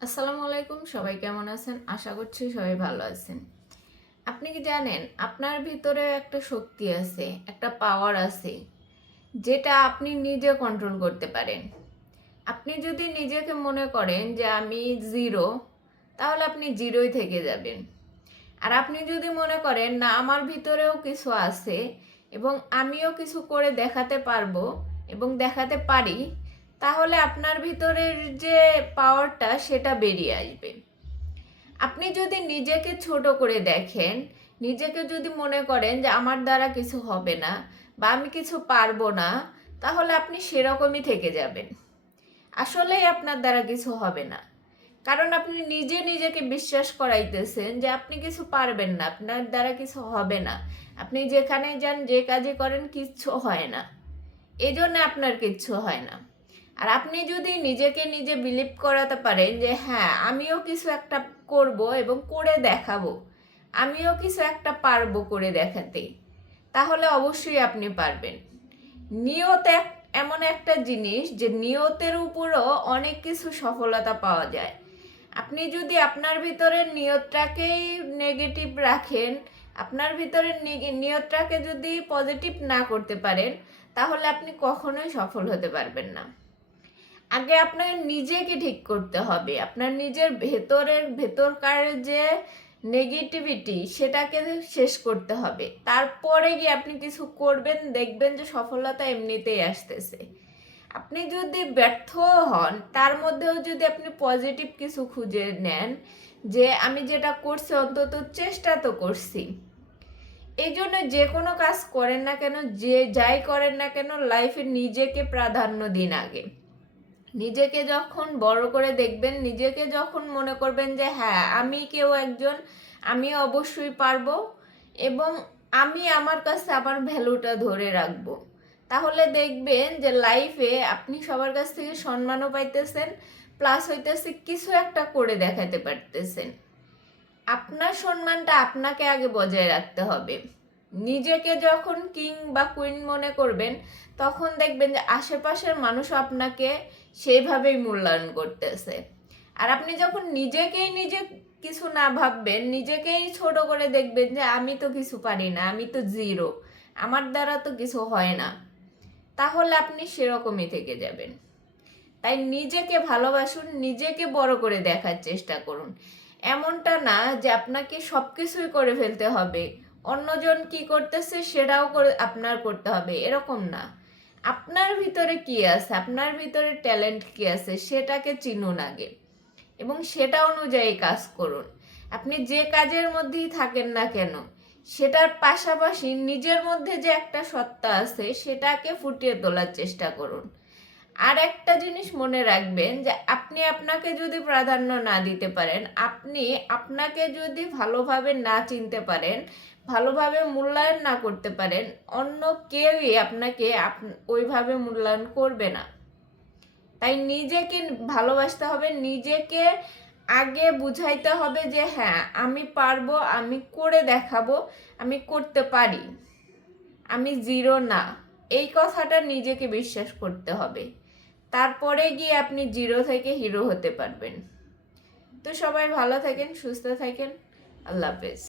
আসসালামু আলাইকুম। সবাই কেমন আছেন? আশা করছি সবাই ভালো আছেন। আপনি কি জানেন আপনার ভিতরে একটা শক্তি আছে, একটা পাওয়ার আছে, যেটা আপনি নিজে কন্ট্রোল করতে পারেন। আপনি যদি নিজেকে মনে করেন যে আমি জিরো, তাহলে আপনি জিরোই থেকে যাবেন। আর আপনি যদি মনে করেন না আমার ভিতরেও কিছু আছে এবং আমিও কিছু করে দেখাতে পারবো এবং দেখাতে পারি, তাহলে আপনার ভিতরের যে পাওয়ারটা সেটা বেরিয়ে আসবে। আপনি যদি নিজেকে ছোট করে দেখেন, নিজেকে যদি মনে করেন যে আমার দ্বারা কিছু হবে না বা আমি কিছু পারবো না, তাহলে আপনি সেরকমই থেকে যাবেন। আসলেই আপনার দ্বারা কিছু হবে না, কারণ আপনি নিজে নিজেকে বিশ্বাস করাইতেছেন যে আপনি কিছু পারবেন না, আপনার দ্বারা কিছু হবে না। আপনি যেখানে যান, যে কাজে করেন, কিচ্ছু হয় না। এই জন্য আপনার কিচ্ছু হয় না। আর আপনি যদি নিজেকে নিজে বিলিভ করাতে পারেন যে হ্যাঁ আমিও কিছু একটা করব এবং করে দেখাবো, আমিও কিছু একটা পারবো করে দেখাতে, তাহলে অবশ্যই আপনি পারবেন। নিয়ত এমন একটা জিনিস যে নিয়তের উপরও অনেক কিছু সফলতা পাওয়া যায়। আপনি যদি আপনার ভিতরের নিয়তটাকেই নেগেটিভ রাখেন, আপনার ভিতরের নিয়তটাকে যদি পজিটিভ না করতে পারেন, তাহলে আপনি কখনোই সফল হতে পারবেন না। আগে আপনার নিজেকে ঠিক করতে হবে, আপনার নিজের ভেতরকার যে নেগেটিভিটি সেটাকে শেষ করতে হবে। তারপরে গিয়ে আপনি কিছু করবেন, দেখবেন যে সফলতা এমনিতেই আসতেছে। আপনি যদি ব্যর্থ হন, তার মধ্যেও যদি আপনি পজিটিভ কিছু খুঁজে নেন যে আমি যেটা করছি অন্তত চেষ্টা তো করছি। এই জন্য যে কোনো কাজ করেন না কেন, যে যাই করেন না কেন, লাইফে নিজেকে প্রাধান্য দিন আগে। নিজেকে যখন বড় করে দেখবেন, নিজেকে যখন মনে করবেন যে হ্যাঁ আমি কেউ একজন, আমি অবশ্যই পারবো এবং আমি আমার কাছে আমার ভ্যালুটা ধরে রাখবো, তাহলে দেখবেন যে লাইফে আপনি সবার কাছ থেকে সম্মানও পাইতেছেন, প্লাস হইতেছে কিছু একটা করে দেখাতে পারতেছেন। আপনার সম্মানটা আপনাকে আগে বজায় রাখতে হবে। নিজেকে যখন কিং বা কুইন মনে করবেন, তখন দেখবেন যে আশেপাশের মানুষ আপনাকে সেইভাবেই মূল্যায়ন করতেছে। আর আপনি যখন নিজেকেই নিজে কিছু না ভাববেন, নিজেকেই ছোট করে দেখবেন যে আমি তো কিছু পারি না, আমি তো জিরো, আমার দ্বারা তো কিছু হয় না, তাহলে আপনি সেরকমই থেকে যাবেন। তাই নিজেকে ভালোবাসুন, নিজেকে বড় করে দেখার চেষ্টা করুন। এমনটা না যে আপনাকে সব কিছুই করে ফেলতে হবে, অন্যজন কি করতেছে সেটাও করে আপনার করতে হবে, এরকম না। আপনার ভিতরে কি আছে, আপনার ভিতরে ট্যালেন্ট কি আছে, সেটাকে চিনুন আগে এবং সেটা অনুযায়ী কাজ করুন। আপনি যে কাজের মধ্যেই থাকেন না কেন, সেটার পাশাপাশি নিজের মধ্যে যে একটা সত্তা আছে সেটাকে ফুটিয়ে তোলার চেষ্টা করুন। আর একটা জিনিস মনে রাখবেন যে আপনি আপনাকে যদি প্রাধান্য না দিতে পারেন, আপনি আপনাকে যদি ভালোভাবে না চিনতে পারেন, ভালোভাবে মূল্যায়ন না করতে পারেন, অন্য কেউই আপনাকে ওইভাবে মূল্যায়ন করবে না। তাই নিজেকে ভালোবাসতে হবে, নিজেকে আগে বুঝাইতে হবে যে হ্যাঁ আমি পারবো, আমি করে দেখাবো, আমি করতে পারি, আমি জিরো না। এই কথাটা নিজেকে বিশ্বাস করতে হবে, তারপরে গিয়ে আপনি জিরো থেকে হিরো হতে পারবেন। তো সবাই ভালো থাকেন, সুস্থ থাকেন। আল্লাহ হাফেজ।